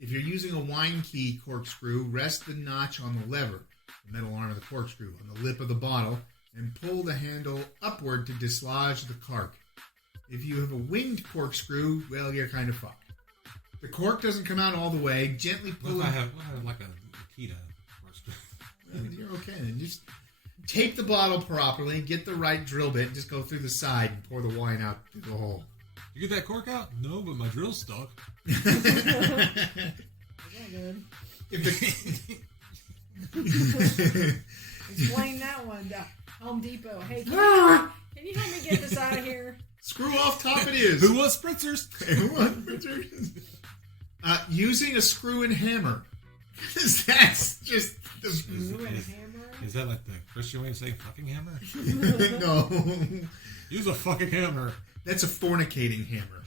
If you're using a wine key corkscrew, rest the notch on the lever, the metal arm of the corkscrew, on the lip of the bottle, and pull the handle upward to dislodge the cork. If you have a winged corkscrew, well, you're kind of fucked. The cork doesn't come out all the way. Gently pull What it. if I have like a Makita corkscrew? Well, you're okay then. Just take the bottle properly, get the right drill bit, and just go through the side and pour the wine out through the hole. You get that cork out? No, but my drill's stuck. Yeah, good. Explain that one to Home Depot. Hey, can you help me get this out of here? Screw off top it is. Who wants spritzers? Using a screw and hammer. That's just the Screw and hammer? Is that like the Christian way of saying fucking hammer? no. Use a fucking hammer. That's a fornicating hammer.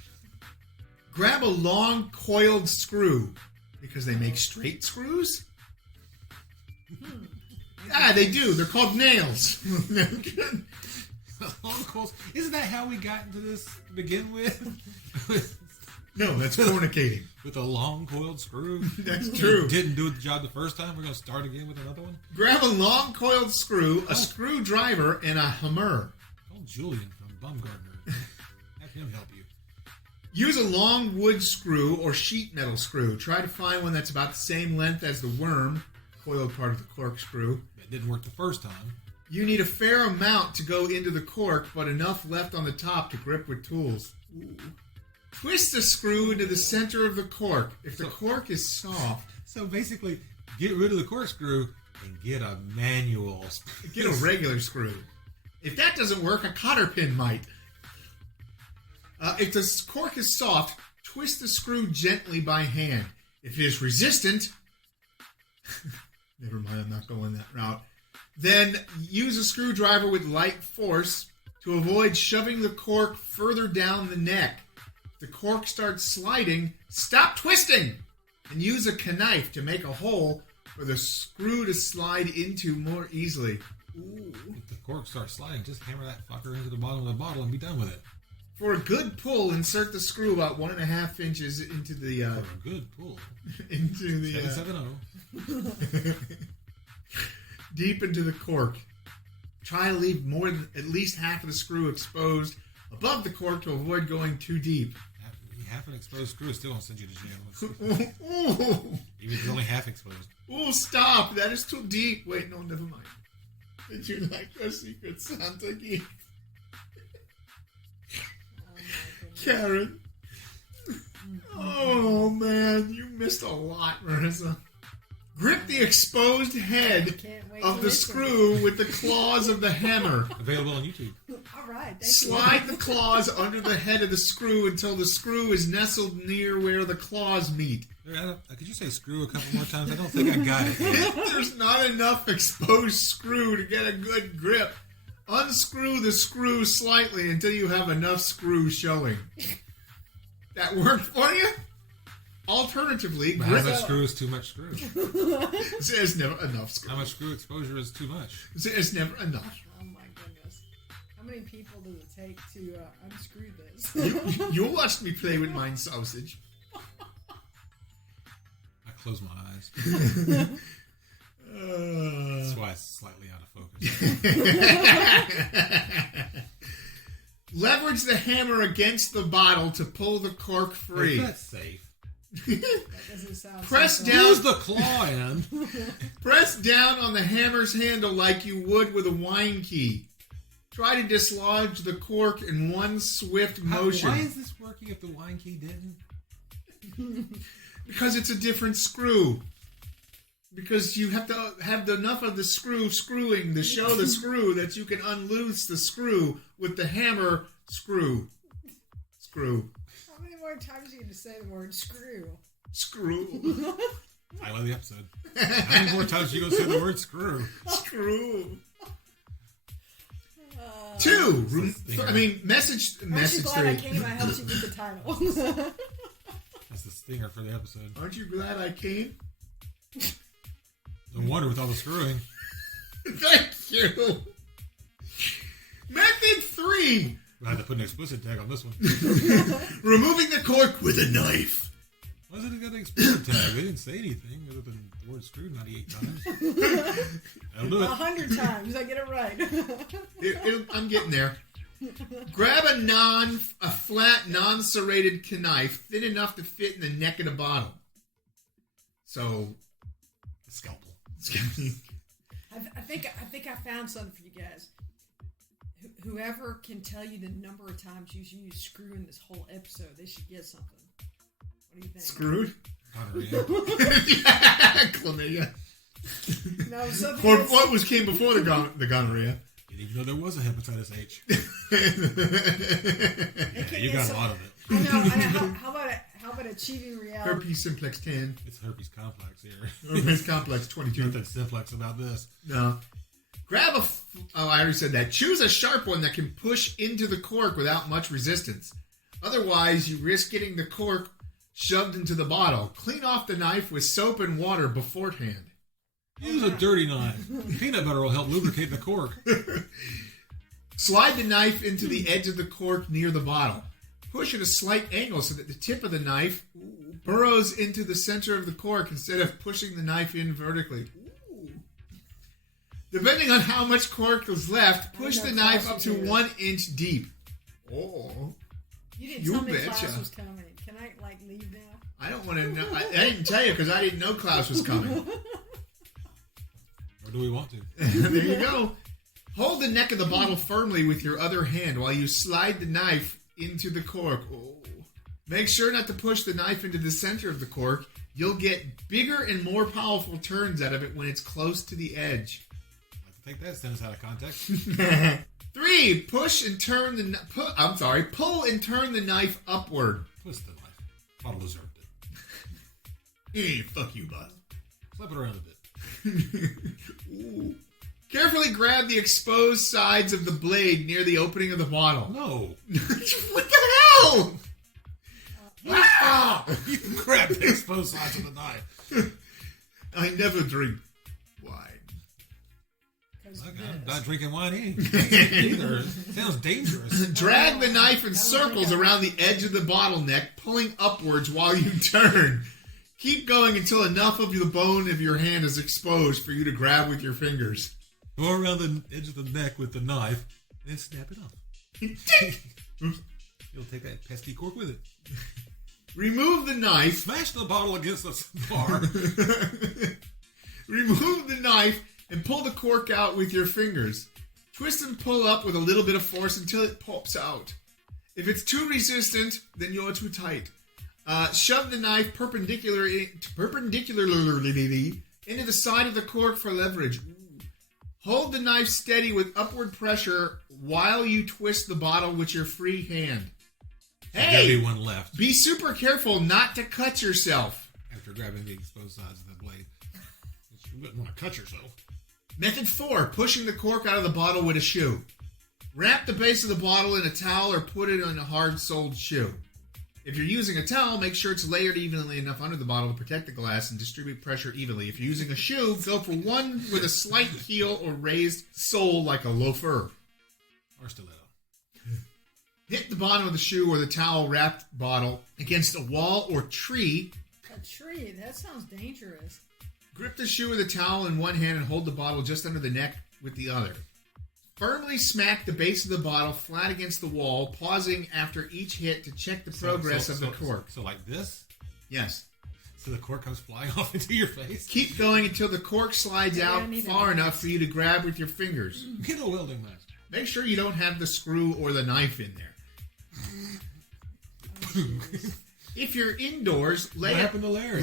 Grab a long coiled screw because they make straight screws. Ah, they do. They're called nails. Long coils. Isn't that how we got into this to begin with? No, that's fornicating. With a long coiled screw? That's true. Didn't do the job the first time. We're going to start again with another one? Grab a long coiled screw, a screwdriver, and a hammer. Call Julian from Bumgardner. Have him help you. Use a long wood screw or sheet metal screw. Try to find one that's about the same length as the worm, coiled part of the corkscrew. That didn't work the first time. You need a fair amount to go into the cork, but enough left on the top to grip with tools. Ooh. Twist the screw into the center of the cork. If the cork is soft... So basically, get rid of the corkscrew and get a manual. Get a regular screw. If that doesn't work, a cotter pin might. If the cork is soft, twist the screw gently by hand. If it is resistant... Never mind, I'm not going that route. Then use a screwdriver with light force to avoid shoving the cork further down the neck. If the cork starts sliding, stop twisting and use a knife to make a hole for the screw to slide into more easily. Ooh. If the cork starts sliding, just hammer that fucker into the bottom of the bottle and be done with it. For a good pull, insert the screw about 1.5 inches into the... For a good pull. into the... 770. Deep into the cork. Try to leave more than at least half of the screw exposed above the cork to avoid going too deep. Half an exposed screw still won't send you to jail. Ooh, Even if it's only half exposed. ooh, stop! That is too deep. Wait, no, never mind. Did you like our Secret Santa gift? Karen. Oh, man, you missed a lot, Marisa. Grip the exposed head of the screw with the claws of the hammer. Available on YouTube. All right. Slide the claws under the head of the screw until the screw is nestled near where the claws meet. Could you say screw a couple more times? I don't think I got it yet. If there's not enough exposed screw to get a good grip, unscrew the screw slightly until you have enough screw showing. That worked for you? Alternatively, But how much screw is too much screw? There's never enough screw. How much screw exposure is too much? There's never enough. Oh my goodness. How many people does it take to unscrew this? You watched me play with mine sausage. I close my eyes. That's why it's slightly out of focus. Leverage the hammer against the bottle to pull the cork free. That's safe. That doesn't sound Press so down. Use the claw end. Press down on the hammer's handle like you would with a wine key. Try to dislodge the cork in one swift motion. Why is this working if the wine key didn't? Because it's a different screw. Because you have to have enough of the screw screwing to show the screw that you can unloose the screw with the hammer screw. Screw. How many more times are you going to say the word screw? Screw. I love the episode. How many more times are you going to say the word screw? Screw. 2. Message Aren't you glad 3. I came? I helped you get the title. That's the stinger for the episode. Aren't you glad I came? No wonder with all the screwing. Thank you. Method 3. I had to put an explicit tag on this one. Removing the cork with a knife. Why did it got the explicit tag? They didn't say anything other than the word screw 98 times. I'll do it. 100 times. I get it right. I'm getting there. Grab a flat, non-serrated knife thin enough to fit in the neck of the bottle. So, A scalpel. I think I found something for you guys. Whoever can tell you the number of times you use screw in this whole episode, they should get something. What do you think? Screwed? Gonorrhea. Chlamydia. No, something. What came before the gonorrhea? Didn't even know there was a hepatitis H. Okay, You got a lot of it. I know. How about achieving reality? Herpes simplex 10. It's herpes complex here. Herpes complex 22. Nothing simplex about this. No. Grab I already said that. Choose a sharp one that can push into the cork without much resistance. Otherwise, you risk getting the cork shoved into the bottle. Clean off the knife with soap and water beforehand. Use a dirty knife. Peanut butter will help lubricate the cork. Slide the knife into the edge of the cork near the bottle. Push at a slight angle so that the tip of the knife burrows into the center of the cork instead of pushing the knife in vertically. Ooh. Depending on how much cork is left, push the knife up to 1 inch deep. Oh. You didn't You tell me betcha. class was coming. Can I leave now? I don't want to know. I didn't tell you because I didn't know Klaus was coming. Or do we want to? There you go. Hold the neck of the bottle firmly with your other hand while you slide the knife into the cork. Oh. Make sure not to push the knife into the center of the cork. You'll get bigger and more powerful turns out of it when it's close to the edge. I'd like to take that sentence out of context. 3. Pull and turn the knife upward. Twist the knife. Bottle deserved it. Hey, fuck you, bud. Flip it around a bit. Ooh. Carefully grab the exposed sides of the blade near the opening of the bottle. No. What the hell? Wow! You grab the exposed sides of the knife. I never drink wine. Look, I'm not drinking wine either. Sounds dangerous. Drag the knife in circles around the edge of the bottleneck, pulling upwards while you turn. Keep going until enough of the bone of your hand is exposed for you to grab with your fingers. Go around the edge of the neck with the knife and then snap it off. You'll take that pesky cork with it. Remove the knife. Smash the bottle against the bar. Remove the knife and pull the cork out with your fingers. Twist and pull up with a little bit of force until it pops out. If it's too resistant, then you're too tight. Shove the knife perpendicularly into the side of the cork for leverage. Hold the knife steady with upward pressure while you twist the bottle with your free hand. Hey! There'll be one left. Be super careful not to cut yourself. After grabbing the exposed sides of the blade. You wouldn't want to cut yourself. Method 4, pushing the cork out of the bottle with a shoe. Wrap the base of the bottle in a towel or put it on a hard-soled shoe. If you're using a towel, make sure it's layered evenly enough under the bottle to protect the glass and distribute pressure evenly. If you're using a shoe, go for one with a slight heel or raised sole like a loafer. Or stiletto. Hit the bottom of the shoe or the towel-wrapped bottle against a wall or tree. A tree? That sounds dangerous. Grip the shoe with a towel in one hand and hold the bottle just under the neck with the other. Firmly smack the base of the bottle flat against the wall, pausing after each hit to check the progress of the cork. So like this? Yes. So the cork comes flying off into your face? Keep going until the cork slides out far enough for you to grab with your fingers. Get a welding mask. Make sure you don't have the screw or the knife in there. If you're indoors, What happened to Larry?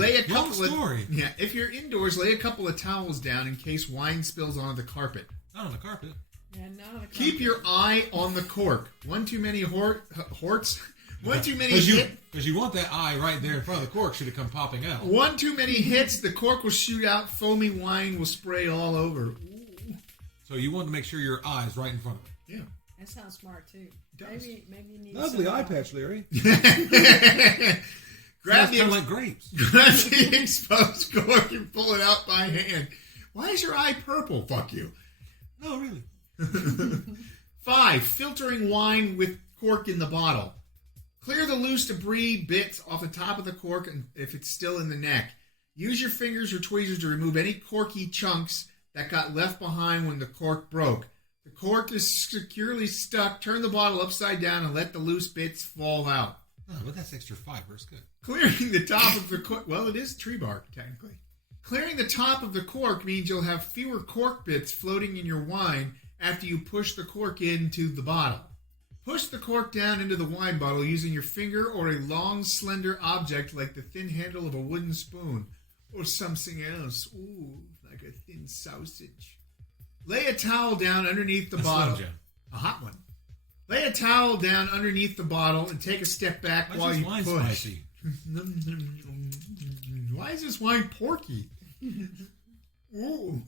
If you're indoors, lay a couple of towels down in case wine spills onto the carpet. Not on the carpet. Yeah, not on the carpet. Keep your eye on the cork. One too many horts. One too many Because you want that eye right there in front of the cork should have come popping out. One too many hits, the cork will shoot out. Foamy wine will spray all over. Ooh. So you want to make sure your eye is right in front of it. Yeah. That sounds smart too. Maybe you need Lovely some, eye patch, Larry. Grab kind of like grapes. Grab the exposed cork and pull it out by hand. Why is your eye purple? Fuck you. No, really. 5. Filtering wine with cork in the bottle. Clear the loose debris bits off the top of the cork and if it's still in the neck. Use your fingers or tweezers to remove any corky chunks that got left behind when the cork broke. The cork is securely stuck. Turn the bottle upside down and let the loose bits fall out. Oh, but that's extra fiber. It's good. Clearing the top of the cork... Well, it is tree bark, technically. Clearing the top of the cork means you'll have fewer cork bits floating in your wine after you push the cork into the bottle. Push the cork down into the wine bottle using your finger or a long, slender object like the thin handle of a wooden spoon or something else. Ooh, like a thin sausage. Lay a towel down underneath the bottle. A hot one. Lay a towel down underneath the bottle and take a step back while you push. Spicy? Why is this wine porky? Ooh.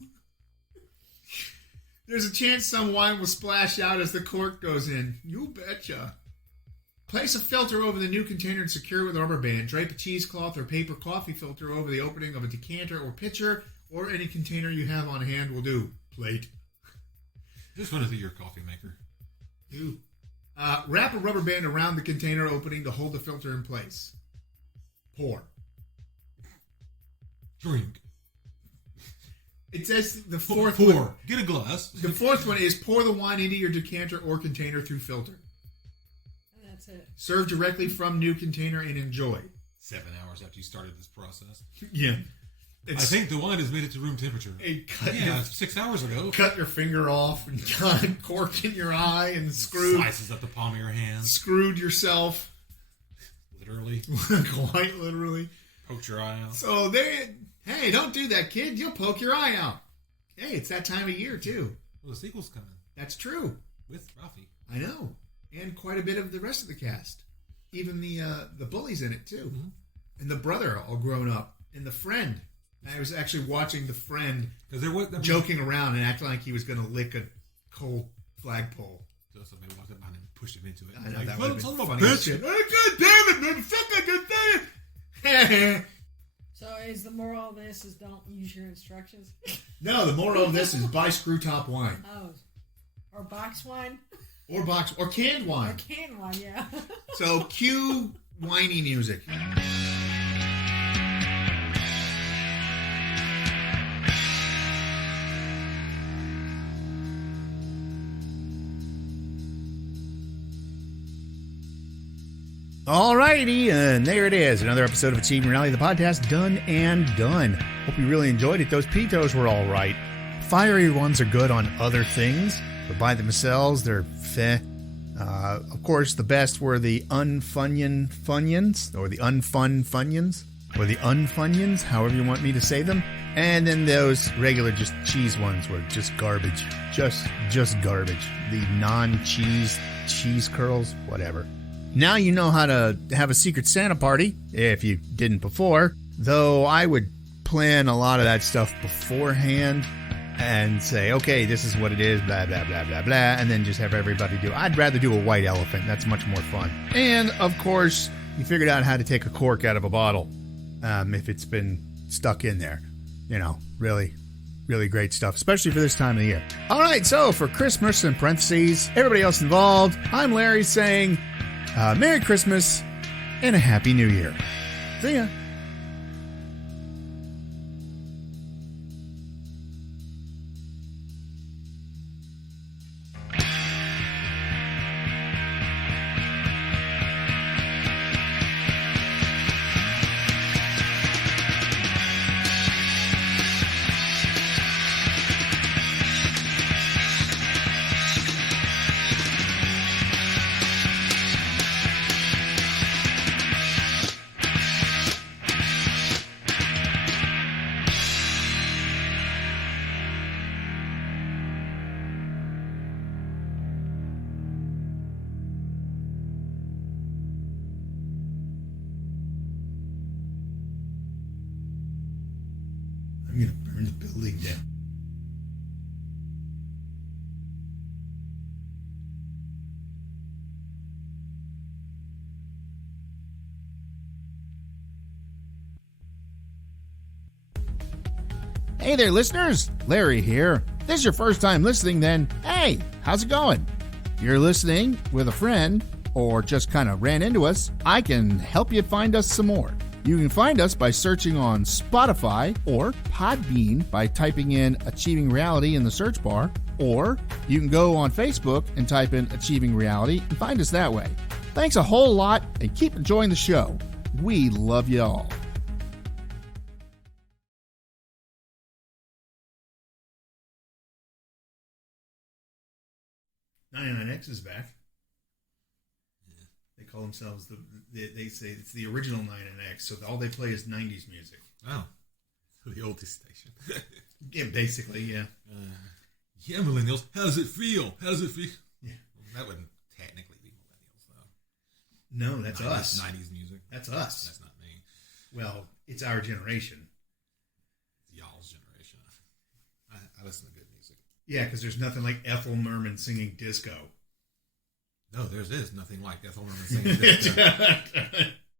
There's a chance some wine will splash out as the cork goes in. You betcha. Place a filter over the new container and secure it with a rubber band. Drape a cheesecloth or paper coffee filter over the opening of a decanter or pitcher, or any container you have on hand will do. Plate. Just run it through your coffee maker. Ooh. Wrap a rubber band around the container opening to hold the filter in place. Pour. Drink. It says the fourth Pour. one. Get a glass. The fourth one is pour the wine into your decanter or container through filter. And that's it. Serve directly from new container and enjoy. 7 hours after you started this process. Yeah. I think the wine has made it to room temperature. Yeah, 6 hours ago. Cut your finger off and got a cork in your eye and Slices up the palm of your hand. Screwed yourself. Literally. Quite literally. Poked your eye out. So hey, don't do that, kid. You'll poke your eye out. Hey, it's that time of year, too. Well, the sequel's coming. That's true. With Ralphie. I know. And quite a bit of the rest of the cast. Even the bullies in it, too. Mm-hmm. And the brother all grown up. And the friend. I was actually watching the friend joking around and acting like he was going to lick a cold flagpole. So somebody walked up behind him and pushed him into it. I know, like, that would have been funny bitch. as shit. Oh, God damn it, man. Fuck, I can So is the moral of this is don't use your instructions? No, the moral of this is buy screw top wine. Oh. Or box wine? Or canned wine. Or canned wine, yeah. So cue whiny music. Alrighty, and there it is. Another episode of Achieving Reality, the podcast, done and done. Hope you really enjoyed it. Those Peatos were all right. Fiery ones are good on other things, but by themselves, they're feh. Of course, the best were the unfunyon funyuns, or the unfun funyuns, or the unfunyuns, however you want me to say them. And then those regular just cheese ones were just garbage. Just garbage. The non-cheese cheese curls, whatever. Now you know how to have a Secret Santa party, if you didn't before. Though I would plan a lot of that stuff beforehand and say, okay, this is what it is, blah, blah, blah, blah, blah, and then just have everybody do. I'd rather do a white elephant. That's much more fun. And, of course, you figured out how to take a cork out of a bottle if it's been stuck in there. You know, really, really great stuff, especially for this time of the year. All right, so for Christmas, in parentheses, everybody else involved, I'm Larry saying... Merry Christmas and a Happy New Year. See ya. I'm going to burn the building down. Hey there, listeners. Larry here. If this is your first time listening, then hey, how's it going? If you're listening with a friend or just kind of ran into us, I can help you find us some more. You can find us by searching on Spotify or Podbean by typing in Achieving Reality in the search bar, Or you can go on Facebook and type in Achieving Reality and find us that way. Thanks a whole lot, and keep enjoying the show. We love you all. $99X is back. They call themselves they say it's the original 99X, so all they play is 90s music. Oh. So the oldest station. Yeah, basically, yeah. Yeah, millennials. How does it feel? How does it feel? Yeah. Well, that wouldn't technically be millennials, though. No, that's 90s, us. 90s music. That's us. That's not me. Well, it's our generation. It's y'all's generation. I listen to good music. Yeah, because there's nothing like Ethel Merman singing disco. No, there's nothing like Ethel Merman singing disco.